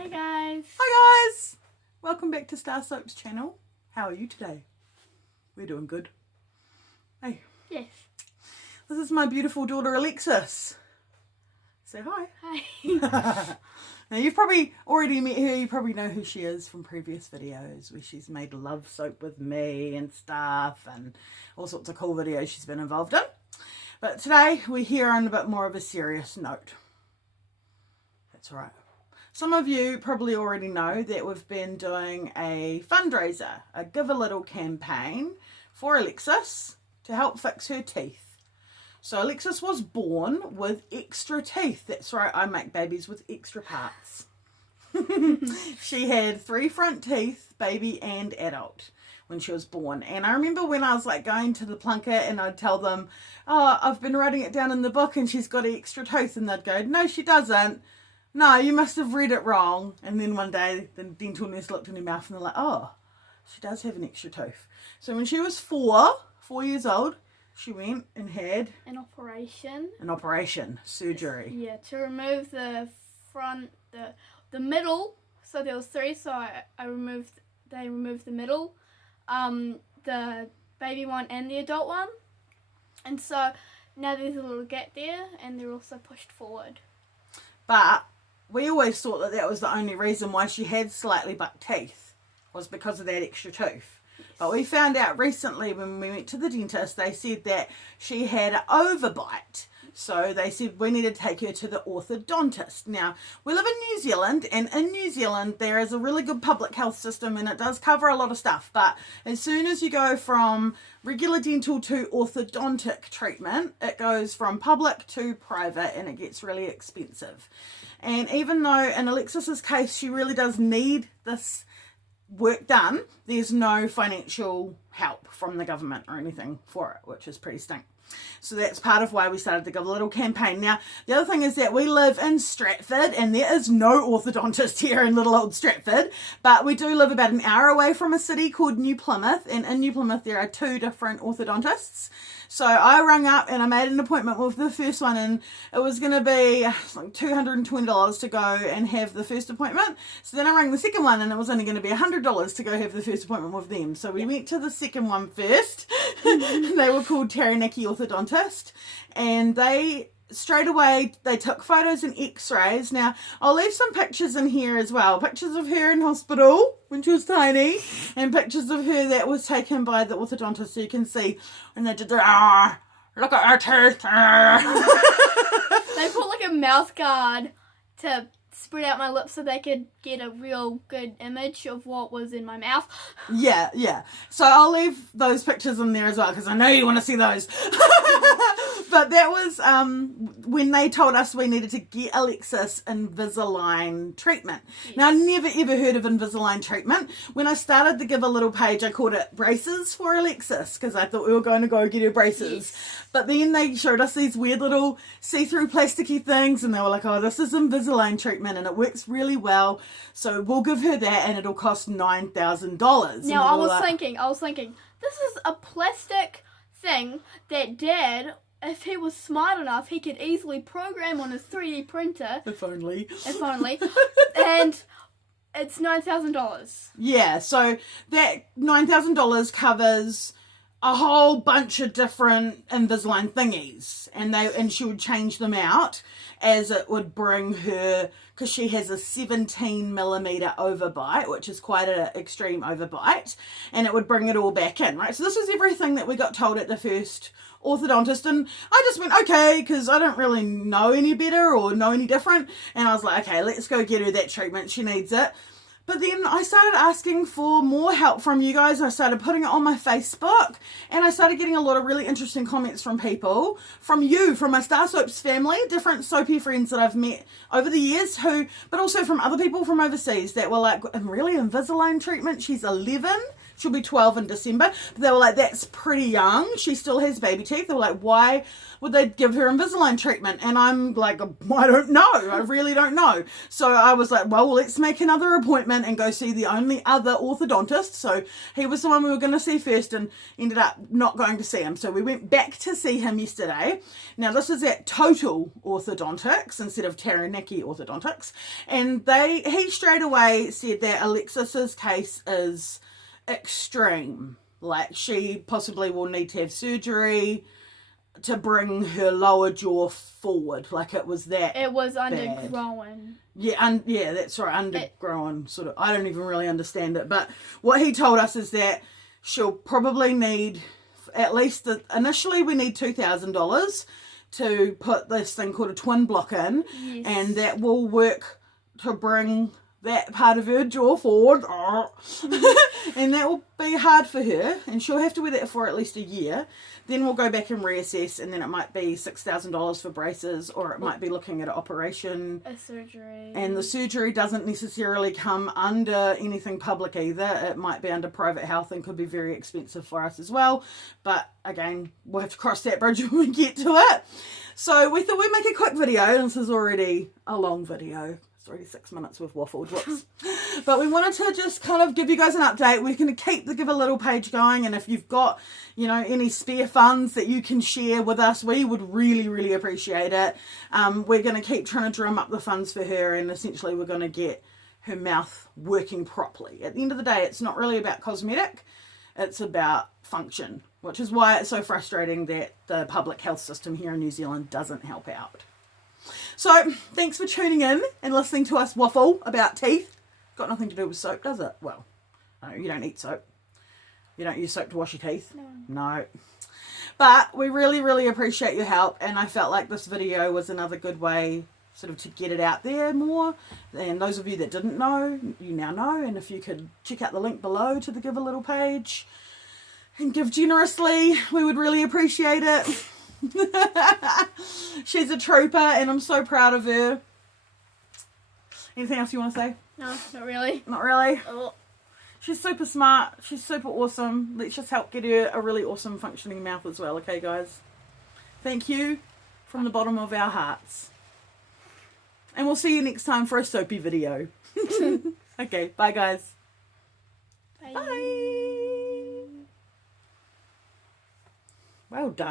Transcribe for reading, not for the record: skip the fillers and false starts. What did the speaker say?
Hi guys. Hi guys. Welcome back to StarrSoap's channel. How are you today? We're doing good. Hey. Yes. This is my beautiful daughter Alexis. Say hi. Hi. Now you've probably already met her. You probably know who she is from previous videos where she's made love soap with me and stuff and all sorts of cool videos she's been involved in. But today we're here on a bit more of a serious note. That's right. Some of you probably already know that we've been doing a fundraiser, a Givealittle campaign for Alexis to help fix her teeth. So Alexis was born with extra teeth. That's right, I make babies with extra parts. She had 3 front teeth, baby and adult, when she was born. And I remember when I was like going to the plunket and I'd tell them, oh, I've been writing it down in the book and she's got an extra tooth, and they'd go, no, she doesn't. No, you must have read it wrong. And then one day the dental nurse looked in her mouth and they're like, oh, she does have an extra tooth. So when she was 4 years old, she went and had An operation, surgery. Yeah, to remove the front, the middle. So there was 3, so they removed the middle, the baby one and the adult one. And so now there's a little gap there and they're also pushed forward. But we always thought that that was the only reason why she had slightly bucked teeth, was because of that extra tooth. Yes. But we found out recently when we went to the dentist, they said that she had an overbite. So they said we need to take her to the orthodontist. Now, we live in New Zealand, and in New Zealand there is a really good public health system and it does cover a lot of stuff. But as soon as you go from regular dental to orthodontic treatment, it goes from public to private and it gets really expensive. And even though in Alexis's case she really does need this work done, there's no financial help from the government or anything for it, which is pretty stink. So that's part of why we started the Givealittle campaign. Now, the other thing is that we live in Stratford and there is no orthodontist here in little old Stratford, but we do live about an hour away from a city called New Plymouth, and in New Plymouth there are 2 different orthodontists. So I rang up and I made an appointment with the first one, and it was going to be like $220 to go and have the first appointment. So then I rang the second one and it was only going to be $100 to go have the first appointment with them. So we went to the second one first. They were called Taranaki orthodontist, and they straight away they took photos and x-rays. Now I'll leave some pictures in here as well, pictures of her in hospital when she was tiny and pictures of her that was taken by the orthodontist, so you can see when they did the look at her teeth. They put like a mouth guard to spread out my lips so they could get a real good image of what was in my mouth. Yeah. So I'll leave those pictures in there as well because I know you want to see those. But that was when they told us we needed to get Alexis Invisalign treatment. Yes. Now, I never ever heard of Invisalign treatment. When I started the Givealittle page, I called it braces for Alexis because I thought we were going to go get her braces. Yes. But then they showed us these weird little see-through plasticky things and they were like, oh, this is Invisalign treatment and it works really well. So we'll give her that and it'll cost $9,000. Now, I was thinking, this is a plastic thing that Dad, if he was smart enough, he could easily program on his 3D printer. If only. And it's $9,000. Yeah, so that $9,000 covers a whole bunch of different Invisalign thingies, and she would change them out as it would bring her, because she has a 17mm overbite, which is quite an extreme overbite, and it would bring it all back in, right? So this was everything that we got told at the first orthodontist, and I just went, okay, because I don't really know any better or know any different, and I was like, okay, let's go get her that treatment, she needs it. But then I started asking for more help from you guys. I started putting it on my Facebook, and I started getting a lot of really interesting comments from people, from you, from my StarrSoaps family, different soapy friends that I've met over the years, but also from other people from overseas that were like, really, Invisalign treatment? She's 11. She'll be 12 in December. But they were like, that's pretty young. She still has baby teeth. They were like, why would they give her Invisalign treatment? And I'm like, I don't know. I really don't know. So I was like, well, let's make another appointment and go see the only other orthodontist. So he was the one we were going to see first and ended up not going to see him. So we went back to see him yesterday. Now, this is at Total Orthodontics instead of Taranaki Orthodontics. And he straight away said that Alexis's case is extreme. Like, she possibly will need to have surgery to bring her lower jaw forward. Like, it was that It was bad. undergrown. Yeah, that's right, undergrown, sort of. I don't even really understand it. But what he told us is that she'll probably need at least, initially we need $2,000 to put this thing called a twin block in. Yes. And that will work to bring that part of her jaw forward. And that will be hard for her, and she'll have to wear that for at least a year. Then we'll go back and reassess, and then it might be $6,000 for braces, or it might be looking at an operation. A surgery. And the surgery doesn't necessarily come under anything public either. It might be under private health and could be very expensive for us as well. But again, we'll have to cross that bridge when we get to it. So we thought we'd make a quick video, and this is already a long video. It's already 6 minutes we've waffled. Whoops. But we wanted to just kind of give you guys an update. We're going to keep the Givealittle page going, and if you've got, you know, any spare funds that you can share with us, we would really, really appreciate it. We're going to keep trying to drum up the funds for her, and essentially we're going to get her mouth working properly. At the end of the day, it's not really about cosmetic, it's about function, which is why it's so frustrating that the public health system here in New Zealand doesn't help out. So, thanks for tuning in and listening to us waffle about teeth. Got nothing to do with soap, does it? Well, no, you don't eat soap. You don't use soap to wash your teeth? No. But we really, really appreciate your help, and I felt like this video was another good way sort of to get it out there more. And those of you that didn't know, you now know. And if you could check out the link below to the Givealittle page and give generously, we would really appreciate it. She's a trooper, and I'm so proud of her. Anything else you want to say? No, not really. Not really? Oh. She's super smart. She's super awesome. Let's just help get her a really awesome functioning mouth as well, okay guys? Thank you from the bottom of our hearts. And we'll see you next time for a soapy video. Okay, bye guys. Bye. Bye. Well done.